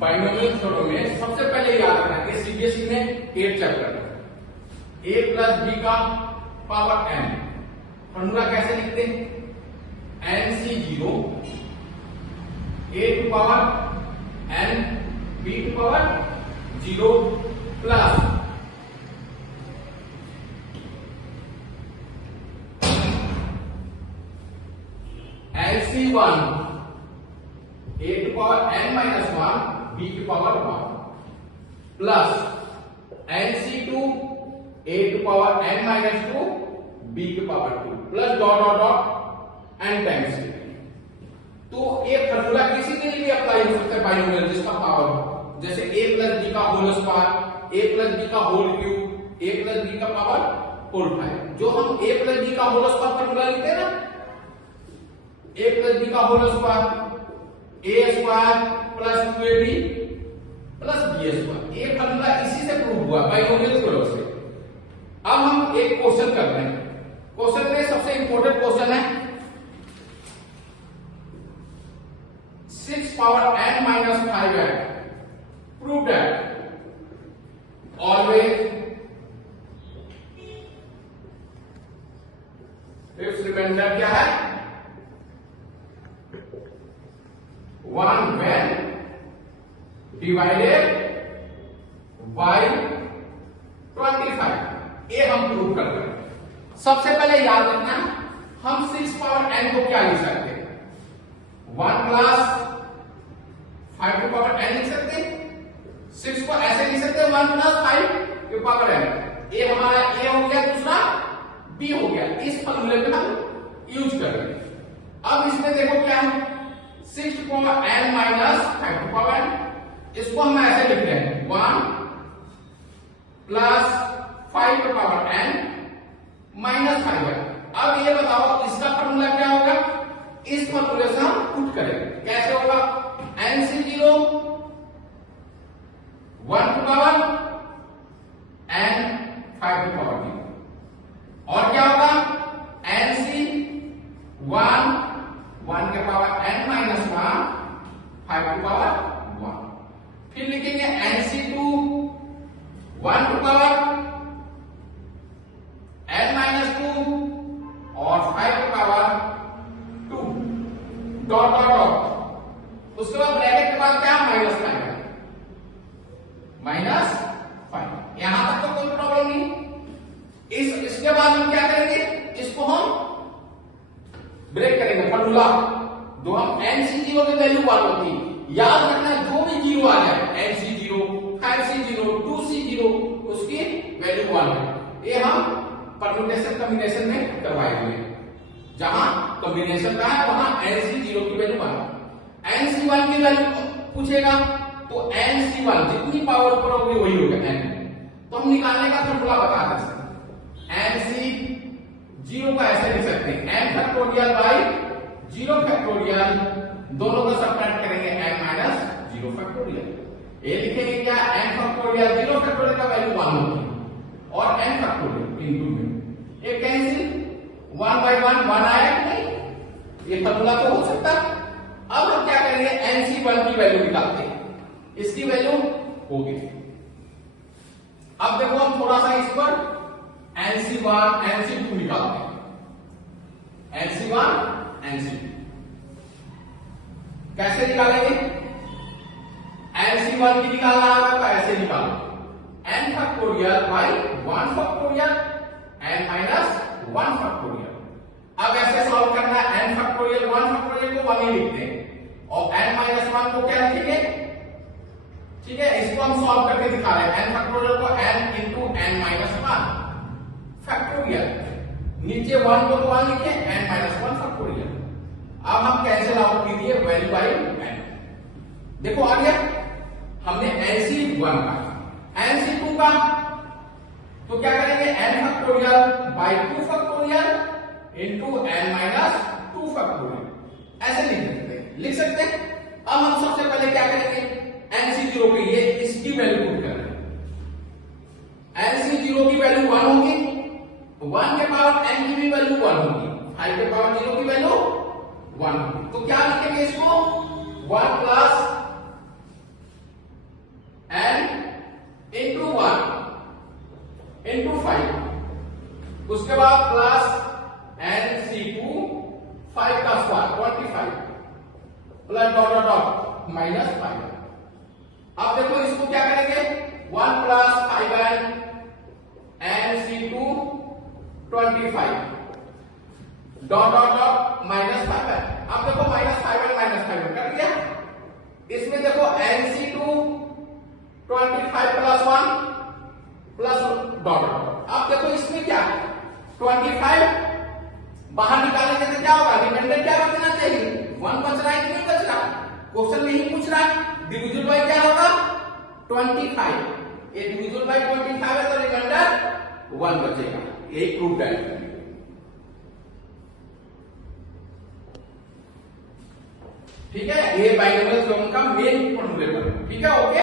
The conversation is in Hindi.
बाइनोमियल थ्योरम में सबसे पहले याद रखना कि सीबीएसई में 8 चैप्टर a प्लस बी का पावर n। फॉर्मूला कैसे लिखते हैं? nc0 a to power n b to power 0 plus nc1 a to power n minus 1 b to power 1 plus nc2 a to power n minus 2 b to power 2 plus dot dot dot n times c। तो ये फॉर्मूला किसी के लिए भी अप्लाई हो सकता है बाइनोमियल जिसका पावर हो, जैसे a प्लस b का whole square, a plus b का whole cube, a plus b का पावर होल 5। जो हम a प्लस b का होल स्क्वायर फॉर्मूला लिखते हैं ना, a प्लस b का whole square a square plus 2ab plus b square, ये फॉर्मूला इसी से प्रूव हुआ बाइनोमियल थ्योरम से। अब हम एक क्वेश्चन कर रहे हैं। क्वेश्चन में सबसे इंपॉर्टेंट क्वेश्चन है 6 power n minus 5n prove that always its remainder क्या है 1 when divided by 25। ये हम प्रूव कर रहे हैं। सबसे पहले याद रखना हम 6 पावर n को क्या लिख सकते हैं? 1 प्लस 5 टू पावर n लिख सकते हैं। 6 को ऐसे लिख सकते हैं 1 प्लस 5 टू पावर n। ये हमारा a हो गया, दूसरा b हो गया। इस फॉर्मूले पे हम यूज कर रहे हैं। अब इसमें देखो क्या है 6 to power n minus 5 to power n। इसको हम ऐसे लिख रहे हैं 1 plus 5 to power n minus 5n। अब ये बताओ इसका फॉर्मूला क्या होगा? इस फॉर्मूले से हम पुट करेंगे। कैसे होगा? nc0 1 to power n 5 to power 0 और क्या होगा nc1 1 के power n minus 1 5 to power 1। फिर लिखेंगे nc2 1 to power n minus 2 और 5 to power 2 dot dot dot. उसके बाद ब्रैकेट के बाद क्या माइनस 5 है, माइनस 5। यहां तक तो कोई प्रॉब्लम नहीं। इसके बाद हम क्या करेंगे? इसको हम ब्रेक करेंगे। फॉर्मूला जो हम nc0 की वैल्यू 1 होती है, याद रखना जो भी जीरो आ जाए nc0 5c0 2c0 उसकी वैल्यू 1 है। ये हम परम्यूटेशन कॉम्बिनेशन में करवाए हुए हैं। जहां कॉम्बिनेशन का है वहां nc0 की वैल्यू 1, nc1 की वैल्यू पूछेगा तो nc1 जितनी पावर ऊपर होगी वही होगा n। तो हम निकालने का फॉर्मूला बता दें। nc0 का ऐसे लिख सकते हैं n फैक्टोरियल बाई 0 फैक्टोरियल, दोनों को सब्ट्रैक्ट करेंगे n माइनस 0 फैक्टोरियल। ये लिखेंगे क्या n फैक्टोरियल 0 फैक्टोरियल का वैल्यू 1 होगी और n फैक्टोरियल इनटू में ये कैंसिल 1 बाई 1 1 आया कि नहीं? ये फॉर्मूला तो हो सकता है। अब हम क्या करेंगे nc1 की वैल्यू निकालते हैं। इसकी वैल्यू होगी, अब देखो हम थोड़ा सा इस पर nc1 nc2 निकालते हैं। nc1 nc2 कैसे निकालेंगे? nc1 की निकालना होगा तो ऐसे निकालो n factorial by 1 factorial n minus 1 factorial. अब ऐसे सॉल्व करना है n फैक्टोरियल 1 फैक्टोरियल को 1 ही लिखते हैं और n माइनस 1 को क्या लिखेंगे? ठीक है, इसको हम सॉल्व करके दिखा रहे हैं। n फैक्टोरियल को n into n minus 1 factorial, नीचे 1 को तो 1 लिखे n माइनस 1 फैक्टोरियल। अब हम कैंसिल आउट कीजिए वैल्यू बाई n। देखो आ गया, हमने nc1 का nc2 का तो क्या करेंगे n factorial by 2 factorial into n minus 2 factorial. ऐसे लिख सकते हैं। अब हम सबसे पहले क्या करेंगे nc0 के लिए इसकी वैल्यू पुट कर रहे हैं। nc0 की वैल्यू 1 होगी, 1 के पावर n की भी वैल्यू 1 होगी, 5 के पावर 0 की वैल्यू 1 होगी। तो क्या लिखेंगे इसको 1 प्लस उसके बाद प्लस NC2 5 का square 25 plus dot dot dot minus 5। अब देखो इसको क्या करेंगे 1 plus 5n NC2 25 dot dot dot minus 5n। अब देखो माइनस 5n कर दिया। इसमें देखो NC2 25 plus 1 plus dot dot. अब देखो इसमें क्या 25 बाहर निकालेंगे तो क्या होगा रिमाइंडर क्या बचना चाहिए 1 बच रहा है कि नहीं बच रहा। क्वेश्चन में ही पूछ रहा है डिविजिबल बाय क्या होगा 25। ये डिविजिबल बाय 25 है तो रिमाइंडर 1 बचेगा। यही प्रूफ है। ठीक है, ये बाइनोमियल थ्योरम का मेन फॉर्मूला। ठीक है, ओके।